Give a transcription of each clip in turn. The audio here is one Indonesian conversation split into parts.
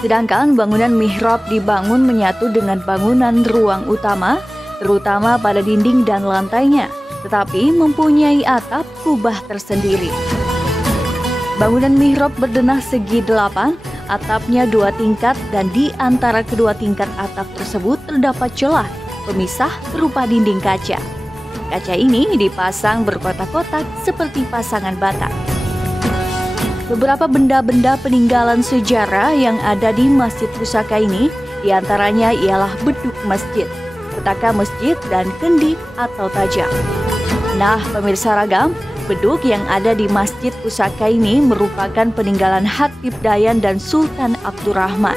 Sedangkan bangunan mihrab dibangun menyatu dengan bangunan ruang utama, terutama pada dinding dan lantainya, tetapi mempunyai atap kubah tersendiri. Bangunan mihrab berdenah segi 8, atapnya 2 tingkat dan di antara kedua tingkat atap tersebut terdapat celah pemisah berupa dinding kaca. Kaca ini dipasang berkotak-kotak seperti pasangan bata. Beberapa benda-benda peninggalan sejarah yang ada di Masjid Pusaka ini diantaranya ialah beduk masjid, petaka masjid, dan kendi atau tajam. Nah, pemirsa ragam, beduk yang ada di Masjid Pusaka ini merupakan peninggalan Hatib Dayan dan Sultan Abdurrahman.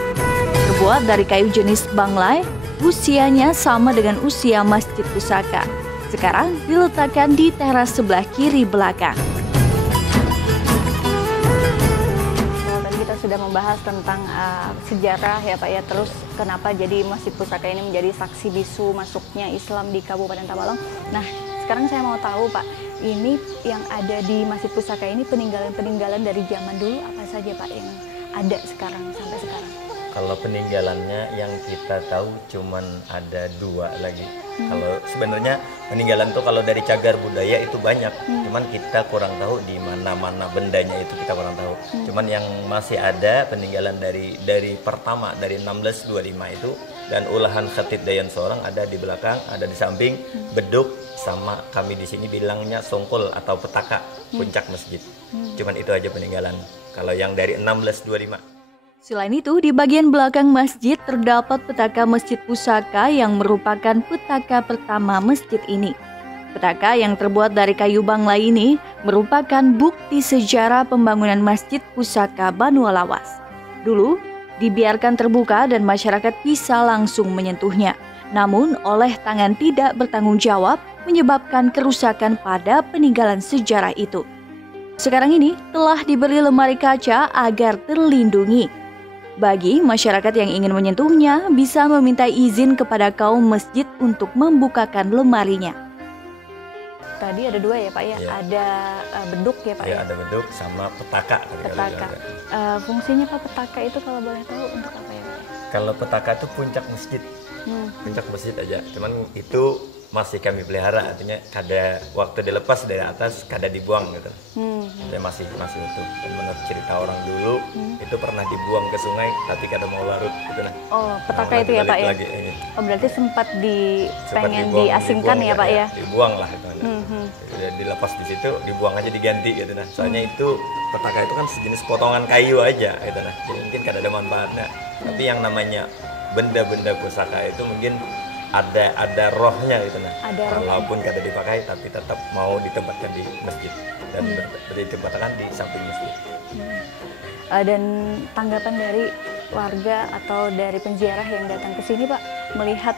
Terbuat dari kayu jenis banglai, usianya sama dengan usia Masjid Pusaka. Sekarang diletakkan di teras sebelah kiri belakang. Sudah membahas tentang sejarah ya Pak ya, terus kenapa jadi Masjid Pusaka ini menjadi saksi bisu masuknya Islam di Kabupaten Tabalong. Nah, sekarang saya mau tahu Pak, ini yang ada di Masjid Pusaka ini peninggalan-peninggalan dari zaman dulu apa saja Pak yang ada sekarang sampai sekarang? Kalau peninggalannya yang kita tahu cuman ada 2 lagi. Kalau sebenarnya peninggalan tuh kalau dari cagar budaya itu banyak, cuman kita kurang tahu di mana-mana bendanya itu kita kurang tahu. Cuman yang masih ada peninggalan dari pertama dari 1625 itu, dan ulahan Khatib Dayan seorang ada di belakang, ada di samping, beduk, sama kami di sini bilangnya songkol atau petaka puncak masjid. Cuman itu aja peninggalan. Kalau yang dari 1625. Selain itu, di bagian belakang masjid terdapat petaka Masjid Pusaka yang merupakan petaka pertama masjid ini. Petaka yang terbuat dari kayu banglai ini merupakan bukti sejarah pembangunan Masjid Pusaka Banu Lawas. Dulu, dibiarkan terbuka dan masyarakat bisa langsung menyentuhnya. Namun, oleh tangan tidak bertanggung jawab menyebabkan kerusakan pada peninggalan sejarah itu. Sekarang ini telah diberi lemari kaca agar terlindungi. Bagi masyarakat yang ingin menyentuhnya, bisa meminta izin kepada kaum masjid untuk membukakan lemarinya. Tadi ada 2 ya Pak ya, ada beduk ya Pak ya? Ada beduk sama petaka. Petaka. Fungsinya Pak petaka itu kalau boleh tahu untuk apa ya Pak? Kalau petaka itu puncak masjid, puncak masjid aja. Cuman itu masih kami pelihara, artinya kada waktu dilepas dari atas kada dibuang gitu. Itu masih utuh. Dan menurut cerita orang dulu itu pernah dibuang ke sungai tapi kada mau larut gitu nah. Oh, petaka itu ya Pak ya. Oh, berarti sempat pengen diasingkan ya Pak ya. Dibuang lah itu. Sudah dilepas di situ, dibuang aja diganti gitu nah. Soalnya itu petaka itu kan sejenis potongan kayu aja gitu nah. Jadi mungkin kada ada manfaatnya. Tapi yang namanya benda-benda pusaka itu mungkin ada rohnya gitu nah. Walaupun kada dipakai tapi tetap mau ditempatkan di masjid dan ditempatkan di samping masjid. Dan tanggapan dari warga atau dari penziarah yang datang ke sini Pak melihat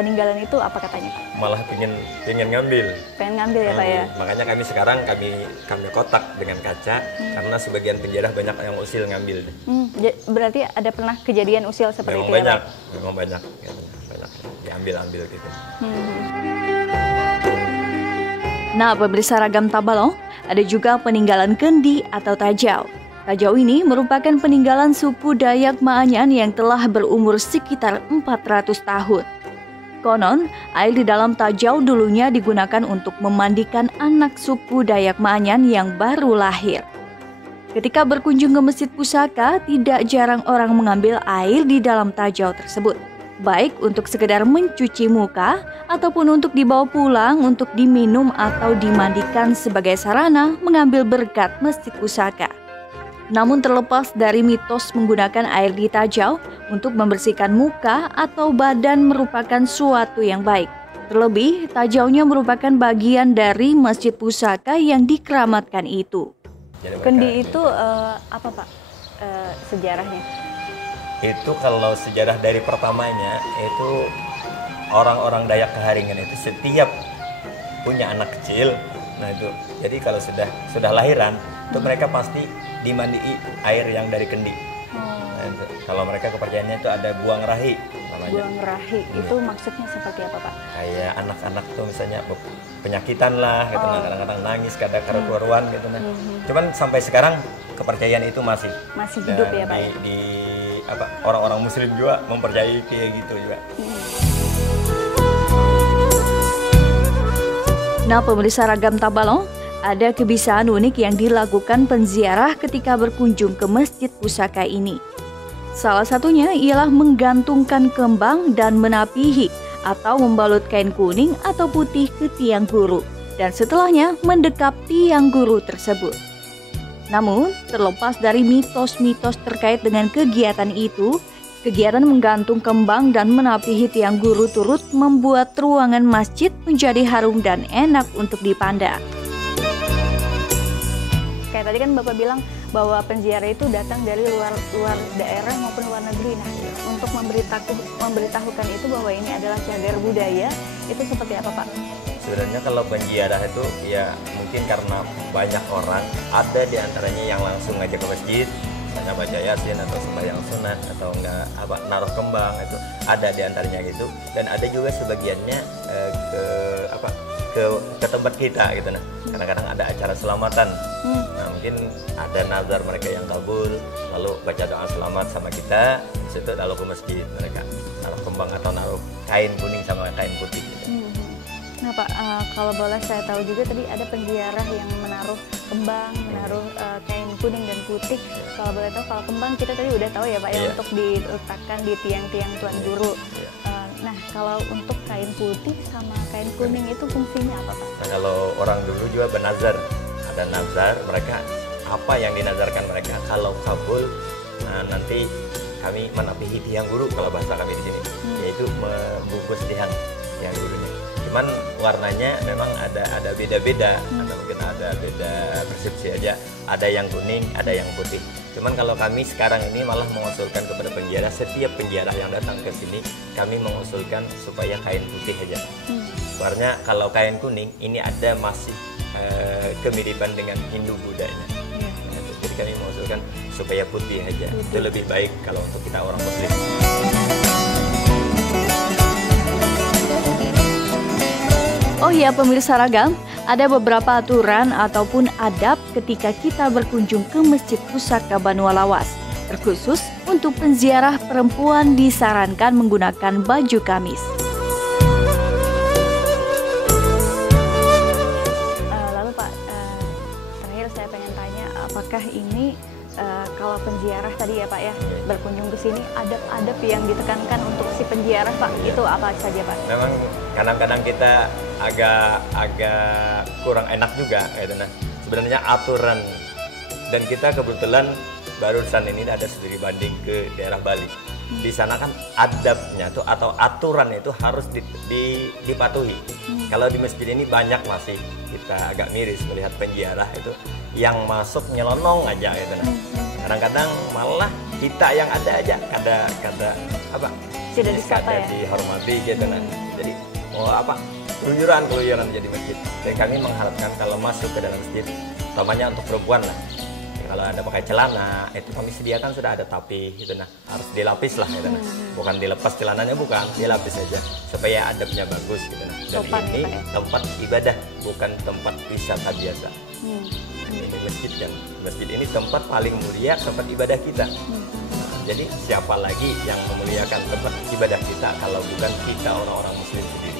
peninggalan itu apa katanya Pak? Malah pengen ngambil. Pengen ngambil ya Pak ya. Makanya kami sekarang kami kotak dengan kaca karena sebagian penjara banyak yang usil ngambil. Berarti ada pernah kejadian usil seperti itu ya Pak? Memang banyak. Banyak diambil gitu. Nah, pemirsa ragam Tabalong, ada juga peninggalan kendi atau tajau. Tajau ini merupakan peninggalan suku Dayak Maanyan yang telah berumur sekitar 400 tahun. Konon, air di dalam tajau dulunya digunakan untuk memandikan anak suku Dayak Maanyan yang baru lahir. Ketika berkunjung ke Masjid Pusaka, tidak jarang orang mengambil air di dalam tajau tersebut, baik untuk sekedar mencuci muka ataupun untuk dibawa pulang untuk diminum atau dimandikan sebagai sarana mengambil berkat Masjid Pusaka. Namun terlepas dari mitos menggunakan air di tajau untuk membersihkan muka atau badan merupakan suatu yang baik. Terlebih, tajaunya merupakan bagian dari Masjid Pusaka yang dikeramatkan itu. Kendi itu apa Pak sejarahnya? Itu kalau sejarah dari pertamanya itu orang-orang Dayak Keharingan itu setiap punya anak kecil, nah itu jadi kalau sudah lahiran itu mereka pasti dimandii air yang dari kendi. Nah, itu, kalau mereka kepercayaannya itu ada buang rahi namanya. Buang rahi itu maksudnya seperti apa Pak? Kayak anak-anak tuh misalnya penyakitan lah, gitu, kadang-kadang nangis, kadang keruan gitu nah. Cuman sampai sekarang kepercayaan itu masih hidup ya Pak. orang-orang muslim juga mempercayai kayak gitu juga. Nah, pemirsa Ragam Tabalong, ada kebiasaan unik yang dilakukan penziarah ketika berkunjung ke Masjid Pusaka ini. Salah satunya ialah menggantungkan kembang dan menapihi atau membalut kain kuning atau putih ke tiang guru, dan setelahnya mendekap tiang guru tersebut. Namun, terlepas dari mitos-mitos terkait dengan kegiatan itu, kegiatan menggantung kembang dan menapihi tiang guru turut membuat ruangan masjid menjadi harum dan enak untuk dipandang. Kayak tadi kan Bapak bilang bahwa penziarah itu datang dari luar daerah maupun luar negeri. Nah, untuk memberitahukan itu bahwa ini adalah cagar budaya, itu seperti apa, Pak? Sebenarnya kalau penziarah itu ya mungkin karena banyak orang, ada di antaranya yang langsung ngajak ke masjid, misalnya baca yasin atau sembahyang sunat atau enggak naruh kembang, itu ada di antaranya gitu. Dan ada juga sebagiannya ke tempat kita gitu. Nah, kadang-kadang ada acara selamatan. Nah, mungkin ada nazar mereka yang kabul, lalu baca doa selamat sama kita, situ lalu ke masjid mereka naruh kembang atau naruh kain kuning sama kain putih gitu. Nah, Pak, kalau boleh saya tahu juga tadi ada penziarah yang menaruh kembang, menaruh kain kuning dan putih. Kalau boleh tahu, kalau kembang kita tadi udah tahu ya, Pak, ya, untuk diletakkan di tiang-tiang tuan guru. Nah, kalau untuk kain putih sama kain kuning itu fungsinya apa, Pak? Nah, kalau orang dulu juga bernazar, ada nazar mereka, apa yang dinazarkan mereka, kalau kabul nanti kami menapihi tiang guru, kalau bahasa kami di sini, yaitu membungkus tiang gurunya. Cuman warnanya memang ada beda-beda, mungkin ada beda persepsi aja, ada yang kuning, ada yang putih. Cuman kalau kami sekarang ini malah mengusulkan kepada penziarah, setiap penziarah yang datang ke sini kami mengusulkan supaya kain putih aja. Soalnya kalau kain kuning ini ada masih kemiripan dengan Hindu Budanya. Jadi kami mengusulkan supaya putih aja. Itu lebih baik kalau untuk kita orang Muslim. Oh ya, pemirsa Ragam, ada beberapa aturan ataupun adab ketika kita berkunjung ke Masjid Pusaka Banua Lawas. Terkhusus untuk penziarah perempuan disarankan menggunakan baju gamis. Lalu Pak, terakhir saya pengen tanya, apakah ini kalau penziarah tadi ya Pak ya, berkunjung ke sini, adab-adab yang ditekankan untuk si penziarah Pak, itu apa saja Pak? Memang kadang-kadang kita agak kurang enak juga gitu. Nah, sebenarnya aturan, dan kita kebetulan barusan ini ada studi banding ke daerah Bali. Di sana kan adabnya tuh atau aturan itu harus dipatuhi. Kalau di masjid ini banyak masih kita agak miris melihat penziarah itu yang masuk nyelonong aja gitu. Nah, kadang-kadang malah kita yang ada aja kada tidak disapa ya, dihormati gitu. Nah, jadi keluyuran jadi masjid. Dan kami mengharapkan kalau masuk ke dalam masjid, utamanya untuk perempuan lah, kalau ada pakai celana itu kami sediakan sudah ada tapi gitu, nah harus dilapis lah gitu, nah bukan dilepas celananya, bukan dilapis aja supaya adabnya bagus gitu. Nah, dan ini tempat ibadah, bukan tempat wisata biasa. Ini masjid, dan masjid ini tempat paling mulia, tempat ibadah kita. Jadi siapa lagi yang memuliakan tempat ibadah kita kalau bukan kita orang-orang Muslim sendiri?